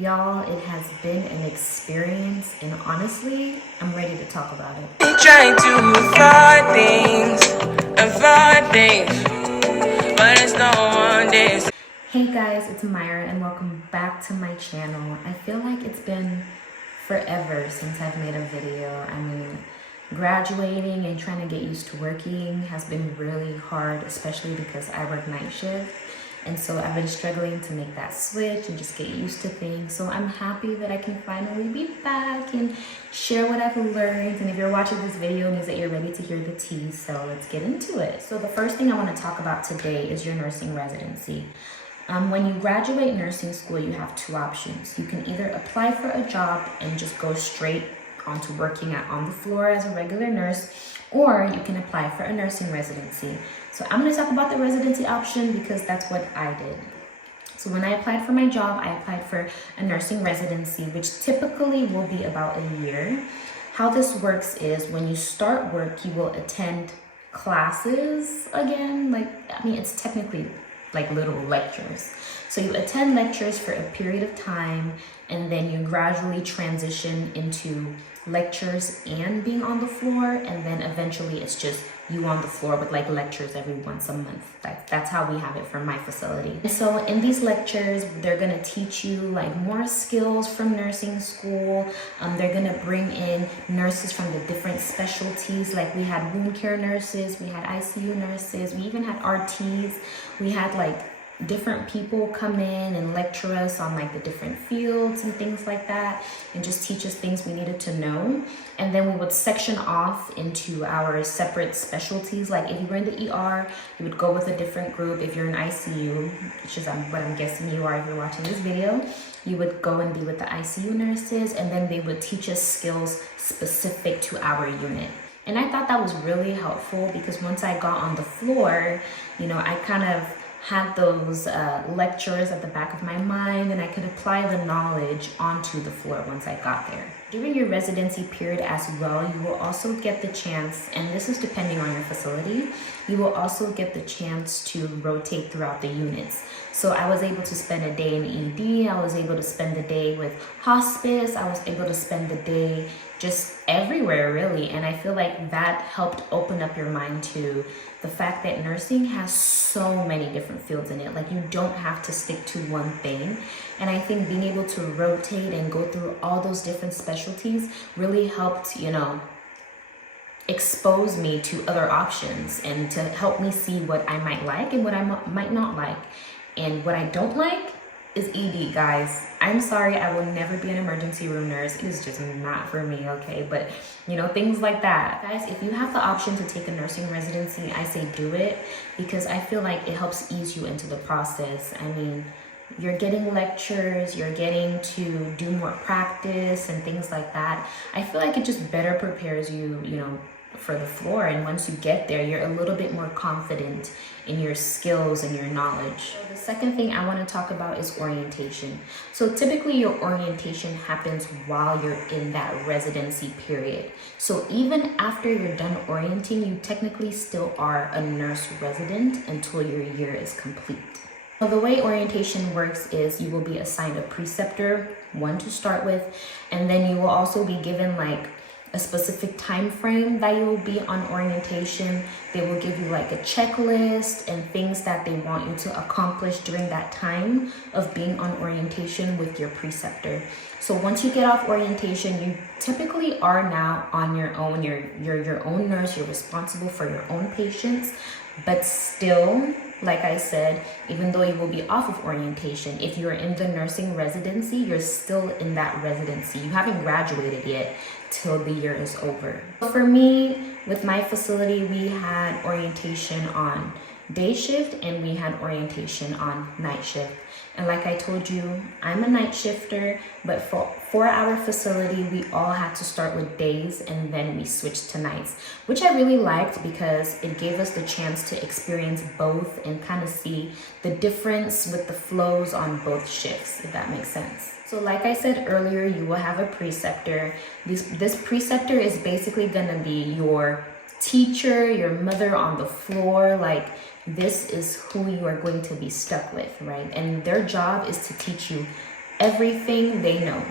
Y'all, it has been an experience, and honestly, I'm ready to talk about it. I'm trying to avoid things, but it's no one days. Hey guys, it's Myra, and welcome back to my channel. I feel like it's been forever since I've made a video. I mean, graduating and trying to get used to working has been really hard, especially because I work night shift. And so I've been struggling to make that switch and just get used to things. So I'm happy that I can finally be back and share what I've learned. And if you're watching this video, it means that you're ready to hear the tea. So let's get into it. So the first thing I want to talk about today is your nursing residency. When you graduate nursing school, you have two options. You can either apply for a job and just go straight onto working on the floor as a regular nurse, or you can apply for a nursing residency. So I'm going to talk about the residency option because that's what I did. So when I applied for my job, I applied for a nursing residency, which typically will be about a year. How this works is when you start work, you will attend classes again. It's technically like little lectures. So you attend lectures for a period of time, and then you gradually transition into lectures and being on the floor, and then eventually it's just you on the floor with like lectures every once a month. That's how we have it from my facility. And so in these lectures, they're gonna teach you like more skills from nursing school. They're gonna bring in nurses from the different specialties. Like we had wound care nurses, we had ICU nurses, we even had RTs. We had like different people come in and lecture us on like the different fields and things like that, and just teach us things we needed to know. And then we would section off into our separate specialties. Like if you were in the ER, you would go with a different group. If you're in ICU, which is what I'm guessing you are if you're watching this video, you would go and be with the ICU nurses, and then they would teach us skills specific to our unit. And I thought that was really helpful because once I got on the floor, I kind of had those lectures at the back of my mind, and I could apply the knowledge onto the floor once I got there. During your residency period as well, you will also get the chance, and this is depending on your facility, you will also get the chance to rotate throughout the units. So I was able to spend a day in ED, I was able to spend the day with hospice, I was able to spend the day just everywhere really. And I feel like that helped open up your mind to the fact that nursing has so many different fields in it. Like you don't have to stick to one thing. And I think being able to rotate and go through all those different specialties really helped, expose me to other options and to help me see what I might like and what I might not like. And what I don't like is ED, guys. I'm sorry, I will never be an emergency room nurse. It is just not for me, okay? But, things like that. Guys, if you have the option to take a nursing residency, I say do it because I feel like it helps ease you into the process. I mean, you're getting lectures, you're getting to do more practice and things like that. I feel like it just better prepares you, for the floor, and once you get there, you're a little bit more confident in your skills and your knowledge. So the second thing I want to talk about is orientation. So typically your orientation happens while you're in that residency period. So even after you're done orienting, you technically still are a nurse resident until your year is complete. So the way orientation works is you will be assigned a preceptor, one to start with, and then you will also be given like a specific time frame that you will be on orientation. They will give you like a checklist and things that they want you to accomplish during that time of being on orientation with your preceptor. So once you get off orientation, you typically are now on your own. You're your own nurse. You're responsible for your own patients, but still, like I said, even though you will be off of orientation, if you're in the nursing residency, you're still in that residency. You haven't graduated yet till the year is over. For me, with my facility, we had orientation on day shift and we had orientation on night shift. And like I told you, I'm a night shifter, but for our facility, we all had to start with days and then we switched to nights, which I really liked because it gave us the chance to experience both and kind of see the difference with the flows on both shifts, if that makes sense. So like I said earlier, you will have a preceptor. This preceptor is basically gonna be your teacher, your mother on the floor. Like, this is who you are going to be stuck with, right? And their job is to teach you everything they know.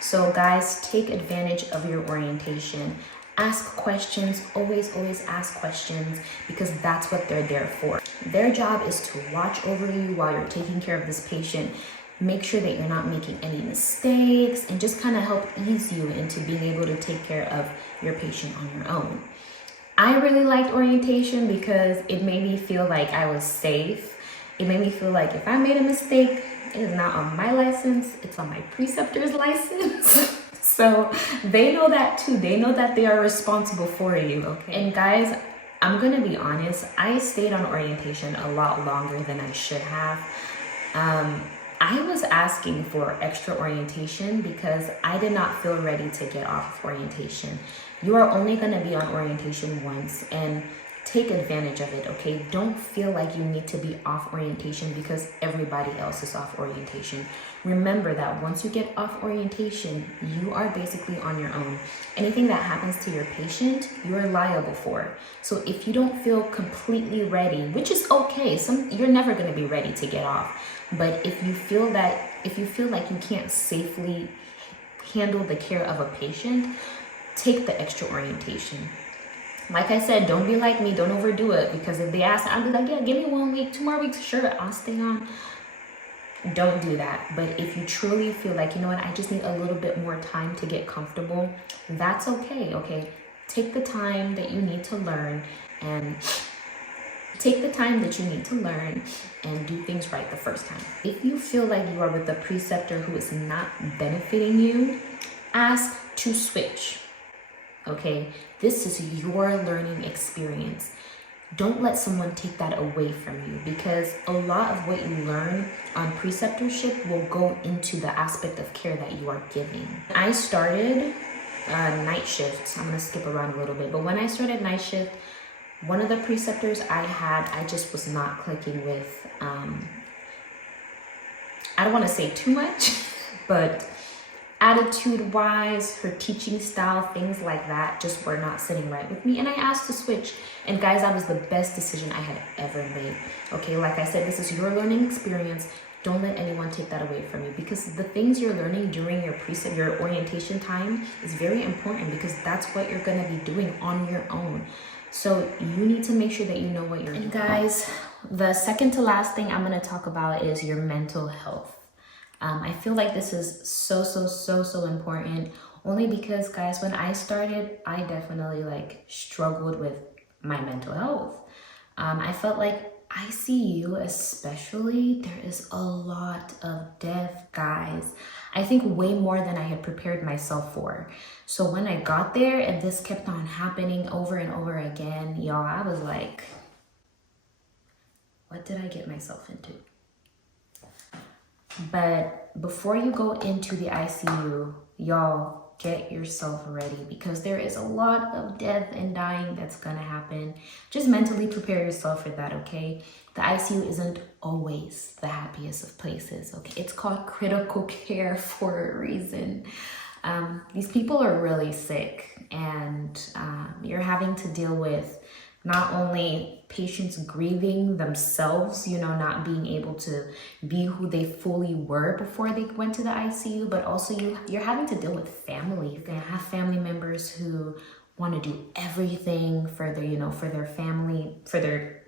So guys, take advantage of your orientation. Ask questions, always ask questions, because that's what they're there for. Their job is to watch over you while you're taking care of this patient, make sure that you're not making any mistakes, and just kind of help ease you into being able to take care of your patient on your own. I really liked orientation because it made me feel like I was safe. It made me feel like if I made a mistake, it is not on my license, it's on my preceptor's license. So they know that too. They know that they are responsible for you, okay? And guys, I'm gonna be honest, I stayed on orientation a lot longer than I should have. I was asking for extra orientation because I did not feel ready to get off of orientation. You are only gonna be on orientation once, and take advantage of it, okay? Don't feel like you need to be off orientation because everybody else is off orientation. Remember that once you get off orientation, you are basically on your own. Anything that happens to your patient, you are liable for. So if you don't feel completely ready, which is okay, you're never gonna be ready to get off. But if you feel like you can't safely handle the care of a patient, take the extra orientation. Like I said, don't be like me, don't overdo it, because if they ask, I'll be like, yeah, give me 1 week, 2 more weeks, sure, I'll stay on. Don't do that. But if you truly feel like, you know what, I just need a little bit more time to get comfortable, that's okay, okay? Take the time that you need to learn and do things right the first time. If you feel like you are with a preceptor who is not benefiting you, ask to switch. Okay, this is your learning experience. Don't let someone take that away from you, because a lot of what you learn on preceptorship will go into the aspect of care that you are giving. I started night shifts. I'm gonna skip around a little bit, but when I started night shift, one of the preceptors I just was not clicking with. I don't want to say too much, but attitude-wise, her teaching style, things like that just were not sitting right with me, and I asked to switch. And guys, that was the best decision I had ever made. Okay, like I said, this is your learning experience. Don't let anyone take that away from you, because the things you're learning during your orientation time is very important, because that's what you're going to be doing on your own. So you need to make sure that you know what you're doing. And guys, the second to last thing I'm going to talk about is your mental health. I feel like this is so important, only because, guys, when I started, I definitely struggled with my mental health. I felt like ICU especially, there is a lot of death, guys. I think way more than I had prepared myself for. So when I got there and this kept on happening over and over again, y'all, I was like, what did I get myself into? But before you go into the ICU, y'all, get yourself ready, because there is a lot of death and dying that's gonna happen. Just mentally prepare yourself for that, okay? The ICU isn't always the happiest of places, okay? It's called critical care for a reason. These people are really sick, and you're having to deal with not only patients grieving themselves, not being able to be who they fully were before they went to the ICU, but also you're having to deal with family. You're gonna have family members who want to do everything for their, for their family, for their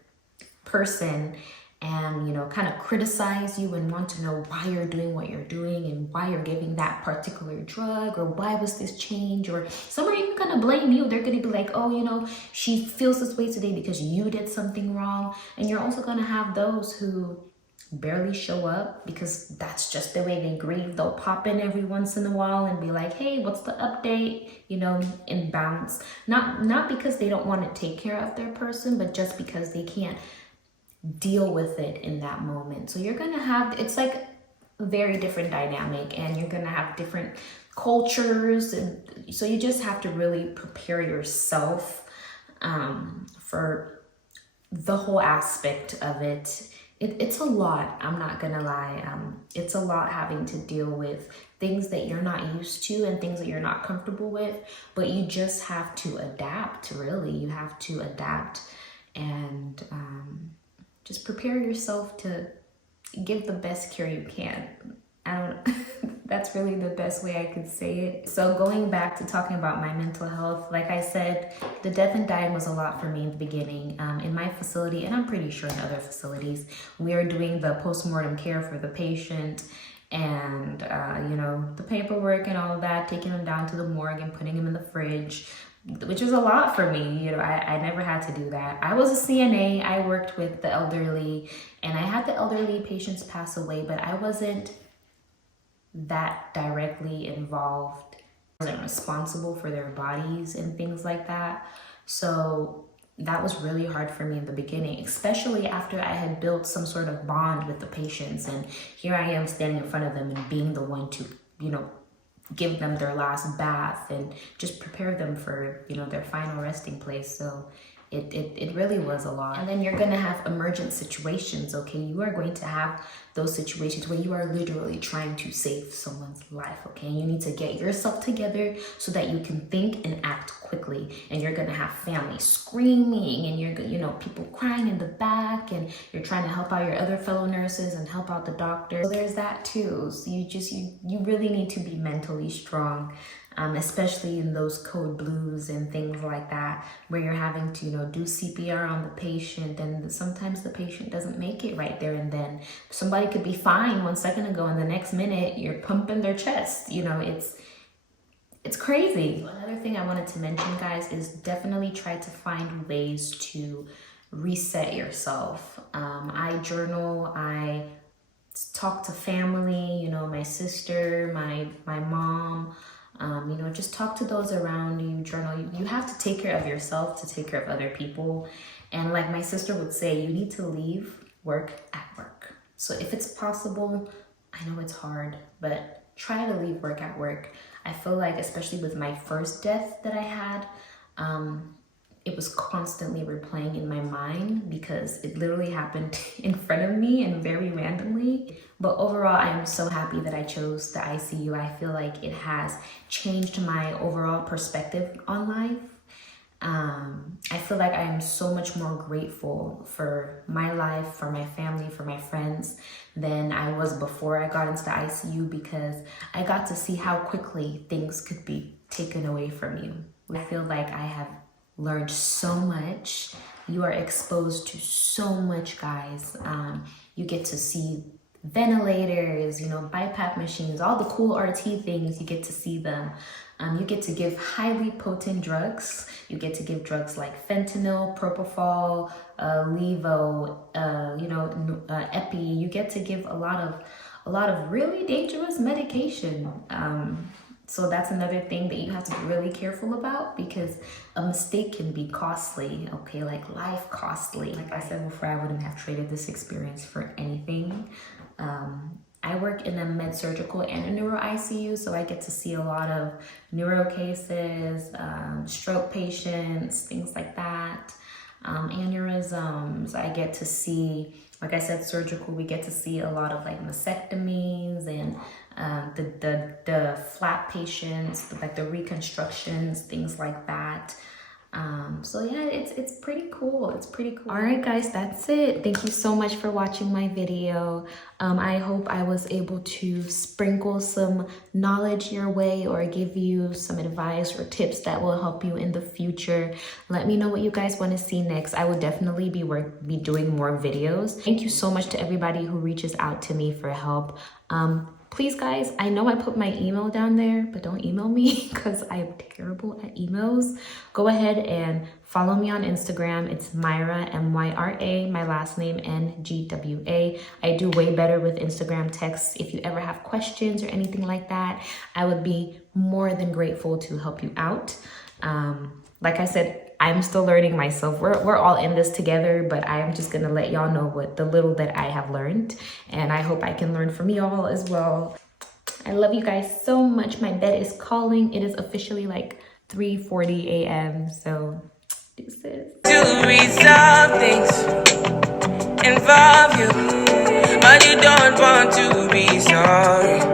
person, and kind of criticize you and want to know why you're doing what you're doing and why you're giving that particular drug, or why was this change, or some are even gonna blame you. They're gonna be like, oh, she feels this way today because you did something wrong. And you're also gonna have those who barely show up because that's just the way they grieve. They'll pop in every once in a while and be like, hey, what's the update, and bounce. Not because they don't want to take care of their person, but just because they can't deal with it in that moment. So you're gonna have, it's like a very different dynamic, and you're gonna have different cultures, and so you just have to really prepare yourself for the whole aspect of it. It's a lot, I'm not gonna lie. It's a lot having to deal with things that you're not used to and things that you're not comfortable with, but you just have to adapt, really. You have to adapt and just prepare yourself to give the best care you can. I don't, that's really the best way I could say it. So going back to talking about my mental health, like I said, the death and dying was a lot for me in the beginning. In my facility, and I'm pretty sure in other facilities, we are doing the postmortem care for the patient and, you know, the paperwork and all of that, taking them down to the morgue and putting them in the fridge, which was a lot for me. You know, I never had to do that. I was a CNA. I worked with the elderly, and I had the elderly patients pass away, but I wasn't that directly involved. I wasn't responsible for their bodies and things like that. So that was really hard for me in the beginning, especially after I had built some sort of bond with the patients. And here I am standing in front of them and being the one to, you know, give them their last bath and just prepare them for, you know, their final resting place. So it really was a lot. And then you're gonna have emergent situations, okay? You are going to have those situations where you are literally trying to save someone's life, okay? And you need to get yourself together so that you can think and act quickly. And you're gonna have family screaming, and you're, you know, people crying in the back, and you're trying to help out your other fellow nurses and help out the doctors. So there's that too. So you really need to be mentally strong. Especially in those code blues and things like that, where you're having to, you know, do CPR on the patient, and sometimes the patient doesn't make it right there and then. Somebody could be fine 1 second ago, and the next minute you're pumping their chest. You know, it's crazy. Another thing I wanted to mention, guys, is definitely try to find ways to reset yourself. I journal, I talk to family, you know, my sister, my mom. You know, just talk to those around you, journal. You have to take care of yourself to take care of other people. And like my sister would say, you need to leave work at work. So if it's possible, I know it's hard, but try to leave work at work. I feel like, especially with my first death that I had, it was constantly replaying in my mind because it literally happened in front of me and very randomly. But overall, I am so happy that I chose the ICU. I feel like it has changed my overall perspective on life. I feel like I am so much more grateful for my life, for my family, for my friends than I was before I got into the ICU, because I got to see how quickly things could be taken away from you. I feel like I have learned so much. You are exposed to so much, guys. You get to see ventilators, you know, BiPAP machines, all the cool RT things, you get to see them. You get to give highly potent drugs. You get to give drugs like fentanyl, propofol, levo, you know, epi. You get to give a lot of really dangerous medication. So that's another thing that you have to be really careful about, because a mistake can be costly, okay, like life costly. Like I said before, I wouldn't have traded this experience for anything. I work in a med surgical and a neuro ICU, so I get to see a lot of neuro cases, stroke patients, things like that, aneurysms. I get to see, like I said, surgical, we get to see a lot of like mastectomies and the flat patients, like the reconstructions, things like that. So yeah, it's pretty cool. It's pretty cool. All right, guys, that's it. Thank you so much for watching my video. I hope I was able to sprinkle some knowledge your way or give you some advice or tips that will help you in the future. Let me know what you guys want to see next. I will definitely be doing more videos. Thank you so much to everybody who reaches out to me for help. Please, guys, I know I put my email down there, but don't email me because I am terrible at emails. Go ahead and follow me on Instagram. It's Myra, M-Y-R-A, my last name, N-G-W-A. I do way better with Instagram texts. If you ever have questions or anything like that, I would be more than grateful to help you out. Like I said, I'm still learning myself. We're all in this together, but I'm just gonna let y'all know what the little that I have learned, and I hope I can learn from y'all as well. I love you guys so much. My bed is calling. It is officially like 3:40 a.m. So deuces. To resolve things, involve you, but you don't want to be sorry.